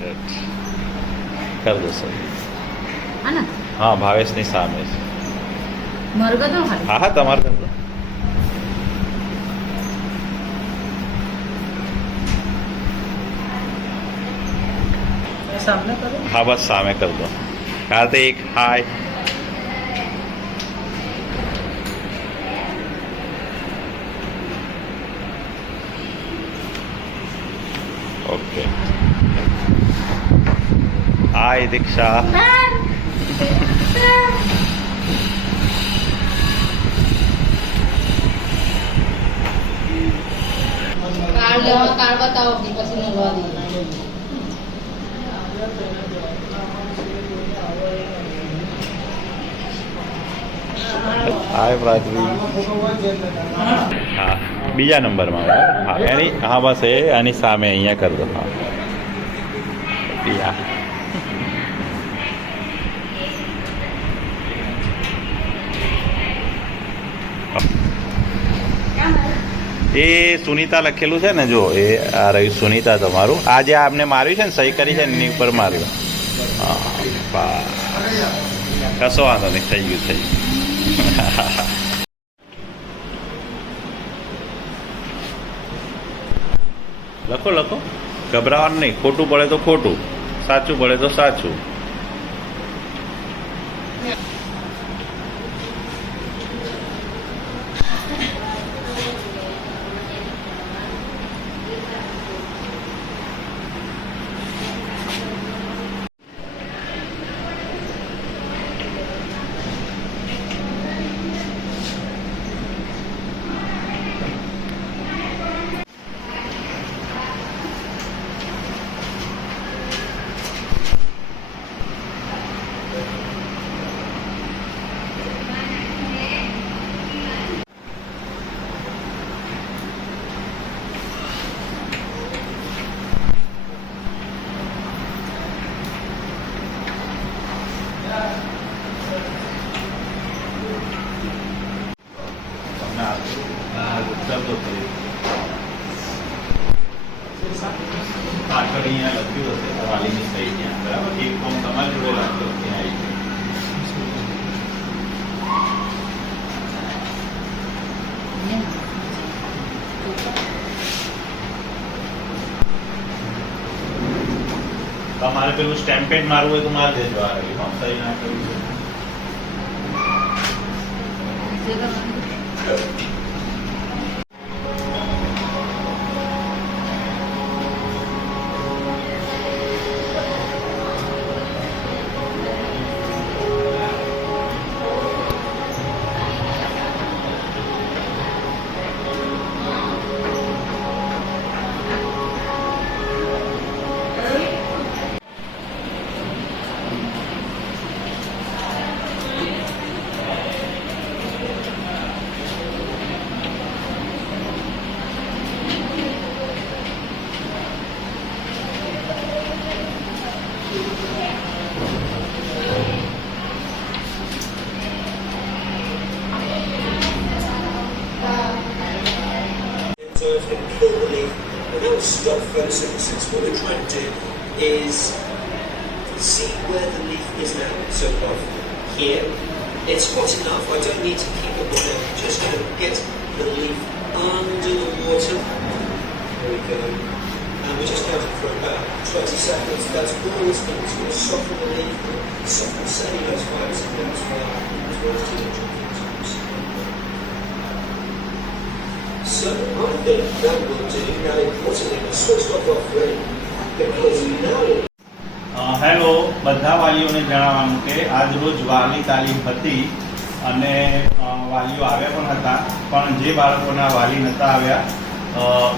कर दो सर हाँ भावेश नहीं सामने हाँ हाँ तमार कर दो हाँ बस सामने कर दो कार्तिक हाय ओके हाय दीक्षा कार्ड बताओ પછી નવા દી हाय प्राथवी हाँ बीजा नंबर में हाँ यानी हाँ बस ए आनी सामे अहिया कर दो हाँ पिया એ સુનીતા લખેલું છે ને જો એ આ રહ્યું સુનીતા તમારું આ જે આપને માર્યું છે ને સહી કરી છે ને એની ઉપર માર્યું હા કશો વાંધો નહીં થઈ ગયું થઈ ગયું લખો લખો ગભરાવાનું નહીં ખોટું પડે તો ખોટું સાચું પડે તો સાચું પાછળ અહીંયા લખ્યું હશે વાલીની સહી ત્યાં બરાબર એક ફોર્મ તમારી જોડે રાખજો ત્યાં આવી તમારે પેલું સ્ટેમ્પેડ મારવું હોય તો મારી દેજો આ સહી ના કરવી Stop photosynthesis. What we're trying to do is see where the leaf is now. So off here, it's hot enough. I don't need to keep it on there. I'm just going to get the leaf under the water. There we go. And we're just counting for about 20 seconds. That's all it's going to do. It's going to soften the leaf, soften cellulose fibers, and that's why as well as teenage organisms. So I think that will do. Now importantly, we switched off our frame because now. Hello બધા વાલીઓને જણાવવાનું કે આજ રોજ વાલી તાલીમ હતી અને વાલીઓ આવ્યા પણ હતા પણ જે બાળકોના વાલી નહોતા આવ્યા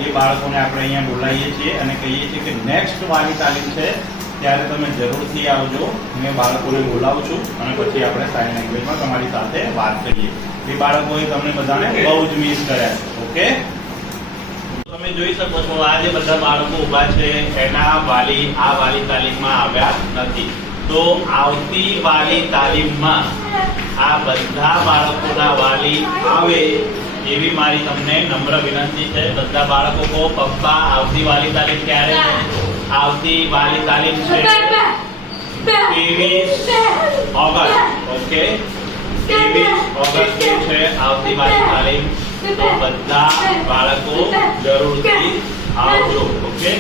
એ બાળકોને આપણે અહીંયા બોલાવીએ છીએ અને કહીએ છીએ કે નેક્સ્ટ વાલી તાલીમ છે ત્યારે તમે જરૂરથી આવજો મેં બાળકોને બોલાવું છું અને પછી આપણે સાઇન લેંગ્વેજમાં તમારી સાથે વાત કરીએ એ બાળકોએ તમને બધાને બહુ જ મિસ કર્યા છે ઓકે તમે જોઈ શકો છો આ જે બધા બાળકો ઊભા છે એના વાલી આ વાલી તાલીમમાં આવ્યા નથી તો આવતી વાલી તાલીમમાં આ બધા બાળકોના વાલી આવે એવી મારી તમને નમ્ર વિનંતી છે બધા બાળકો કો પપ્પા આવતી વાલી તાલીમ ક્યારે આવતી વાલી તાલીમ છે 23 ઓગસ્ટ. ઓકે, 23 ઓગસ્ટ છે આવતી વાલી તાલીમ. તો બધા બાળકો જરૂરથી આવજો. ઓકે.